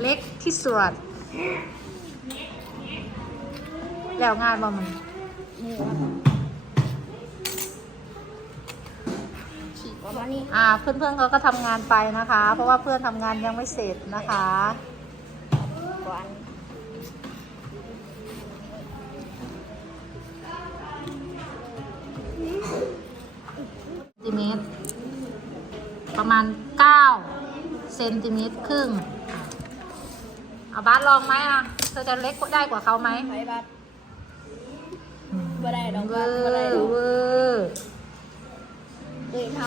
เล็กที่สุดแล้วงานบ่มันนี่ครับฉีกออกมานี่อ่าเพื่อนๆเขาก็ทำงานไปนะคะ เพราะว่าเพื่อนทำงานยังไม่เสร็จนะคะก่อนเซนติเมตรประมาณ 9 เซนติเมตรครึ่งอะ เอาบาสลองไหมอะ เธอจะเล็กได้กว่าเขาไหมไปบัดบ่ได้ดอกเวบาอสบ่ได้ร์ดอกเวอร์เคยท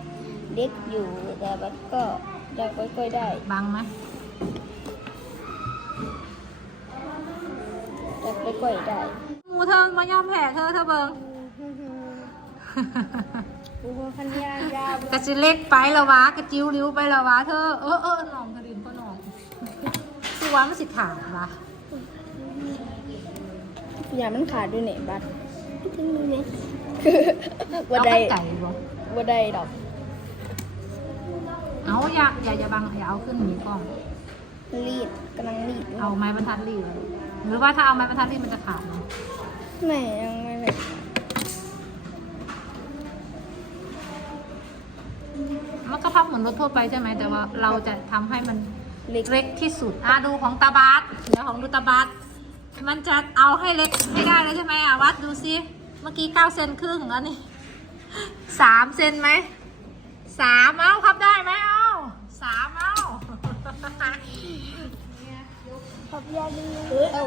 ำเด็กอยู่แต่บัดก็ได้ค่อยๆได้บังไหมได้ค่อยๆได้หมูเธอมายอมแพ้เธอเธอเบิงดูคันยายากระจิเล็กไปและวะกระจิ้วริ้วไปและวะเธอ เออเออหนองกระดินก็หนองคือ ว่ามันสิถามวะอย่ามันขาดด้วยเนี่ยบัดถึงมือไหมบ่เอาได้ไก่บ่บ่ได้ดอกเอาอย่าอย่าอย่าบังอย่าเอาขึ้นหนีกล้อง รีดกำลังรีดเอาไม้บรรทัดรีดไว้หรือว่าถ้าเอาไม้บรรทัดรีดมันจะขาดไหมแม่ยังไม่แบบมันก็พับเหมือนรถทั่วไปใช่ไหมแต่ว่าเราจะทำให้มัน เล็กเล็กที่สุดอะดูของตาบาสเดี๋ยวของดูตาบาสมันจะเอาให้เล็กให้ได้เลยใช่ไหมอะวัดดูซิเมื่อกี้เก้าเซนครึ่งแล้วนี่สามเซนไหมสามเอาพับได้ไหมเอาสามเอาขอบยาดีเอ้า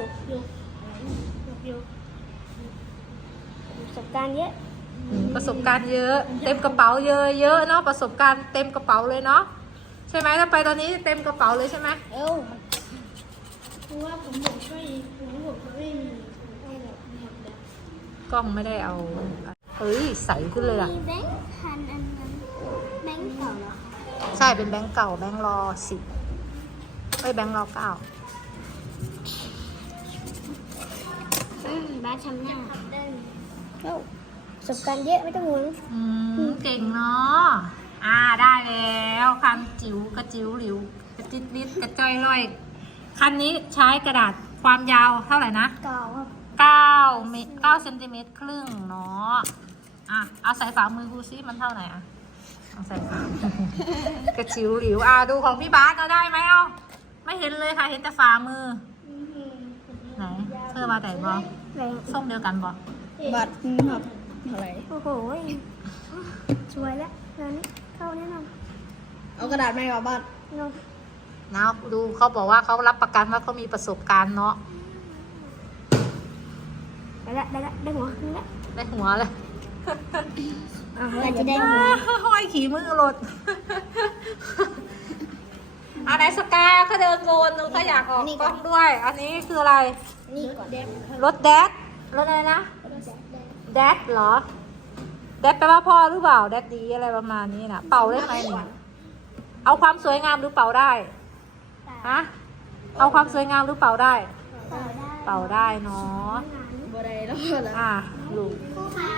ประสบการณ์เยอะประสบการณ์เยอะ เต็มกระเป๋าเยอะเยอะเนาะประสบการณ์เต็มกระเป๋าเลยเนาะ ใช่ไหมถ้าไปตอนนี้เต็มกระเป๋าเลยใช่ไหมเอ้าเพราะว่าผมบอกช่วยผมบอกเขาไม่มีให้แบบหมดเลยกล้องไม่ได้เอาเฮ้ยใสขึ้นเลยอะ มีแบงค์พันอันนั้นแบงค์เก่าเหรอคะใช่เป็นแบงก์เก่าแบงก์รอสิบไอ้ยแบงก์รอเก้าอืมบ้านทำหน้าได้เอ้าประสบการณ์เยอะไม่ต้องห่วง อืมเก่งเนาะ อ่าได้แล้วคันจิ๋วกระจิ๋วหลิวกระจิตลิดกระจ้อยร่อยคันนี้ใช้กระดาษความยาวเท่าไหร่นะเก่าครับ9เมตร9เซนติเมตรครึ่งเนาะอะเอาใส่ฝ่ามือดูซิมันเท่าไหร่อะเอาใส่ฝ่า กระจิ๋วหลิวอะดูของพี่บาสเอาได้ไหมเอาไม่เห็นเลยค่ะเห็นแต่ฝ่ามือไหนเธอมาแต่บอแบงค์ส้มเดียวกันบอบัตรครับเท่าไรโอ้โหสวยแล้วงานนี้ เข้าแน่นอนเอากระดาษไหมกับบัตรเนาะนะดูเขาบอกว่าเขารับประกันว่าเขามีประสบการณ์เนาะได้ละได้ละได้หัวขึ้นละได้หัวเลยเราจะได้หัวห้อยขี่มือหลดอันไหนสกายเขาเดินโซนหนูเขาอยากออกกล้องด้วย อันนี้คืออะไร นี่ก่อนเด็กรถแดดรถอะไรนะ แดดเหรอ แดดแปลว่าพ่อหรือเปล่าแดดดีอะไรประมาณนี้นะเป่าได้ไหมนี่เอาความสวยงามหรือเป่าได้ฮะเอาความสวยงามหรือเป่าได้ต่อได้เป่าได้เนาะบัได้แล้วเหรออะลูกครูคะ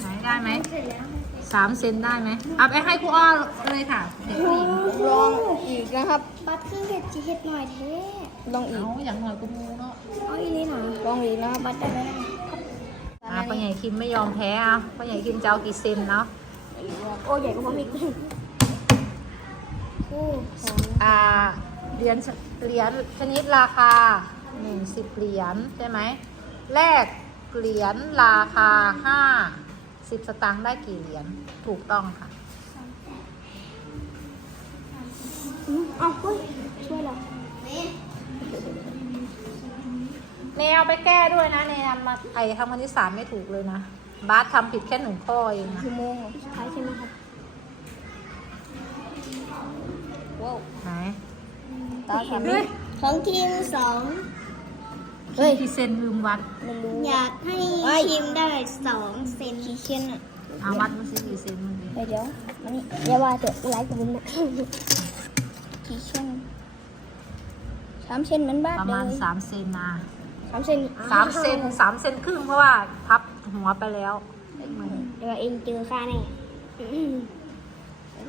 ไหนได้ไหมเสร็จแล้วสามเซนได้ไหมเอาไปให้ครูอ้อเลยค่ะเด็กผู้หญิงลองอีกนะครับบัตรเครื่องเห็ดจีเห็ดหน่อยเท่ลองอีเอากอย่างหน่อยกูมูเนาะเอาอีนี่หน่อยลองอีกนะครับบัตรได้แล้วอะ พ่อใหญ่คิมไม่ยอมแพ้อะพ่อใหญ่คิมจะเอากี่เซนเนาะโอ้ใหญ่กว่าผมอีกคู่สองอ่าเหรียญเหรียญชนิดราคาหนึ่งสิบเหรียญใช่ไหมแลกเหรียญราคาห้าสิบสตางค์ได้กี่เหรียญถูกต้องค่ะอืมเอาเฮ้ยช่วยเรา เนยเอาไปแก้ด้วยนะเนยทำมาไอทำคณิตศาสตร์ไม่ถูกเลยนะ บาสทำผิดแค่หนึ่งข้อเองนะชั่วโมงใช้ใช่ไหมครับว้าวไหนตาทำเฮ้ยของทีมสองเฮ้ยกี่เซนลืมวัดไม่รู้อยากให้ทีมได้สองเซนกี่เช่นอะเอาวัดมาสิกี่เซนเมื่อกี้เฮ้ยเดี๋ยวมานี่อย่าว่าเถอะไลฟ์กับผมนะกี่เช่นสามเช่นเหมือนบ้านประเลมาณยสามเซนนะ สามเช่นสามเซนสามเซนครึ่งเพราะว่าพับหัวไปแล้วเลขมือเดี๋ยวเองเจอค่าแน่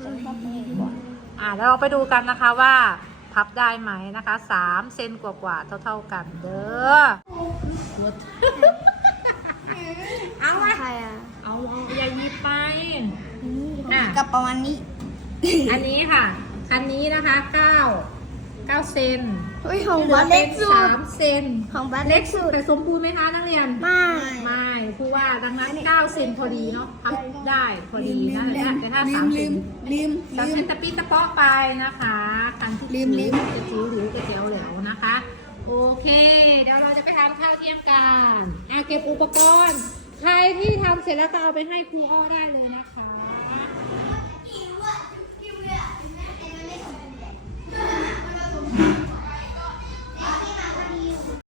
จะพับนี่ก่อนอ่าแล้วเราไปดูกันนะคะว่าพับได้ไหมนะคะสามเซนกว่าๆเท่า ๆกันเด้อเอาไว้ใครอะเอาเอาอย่าหยิบไปอะกับประมาณนี้ อันนี้ค่ะ อันนี้นะคะเก้าเก้าเซนเฮ้ยของเหลืบ้าอนเล็เป็กนสุสาดมเซนของบ้านเล็เล็กกสุสุดดแต่สมบูรณ์ไหมคะนักเรียน ไม่ ไม่คือว่าดังนั้น 9 เซนพอดีเนาะพับได้พอดีนะแต่ถ้าแต่ถ้าสามเซนลืมสามเซนตะปีตะเปาะไปนะคะคันที่ลืมลืม จะจิ๋วหรือกระเจียวแหลวนะคะ โอเค เดี๋ยวเราจะไปทานข้าวเที่ยงกันอะเก็บอุปกรณ์ ใครที่ทำเสร็จแล้วก็เอาไปให้ครูอ้อได้เลยนะคะ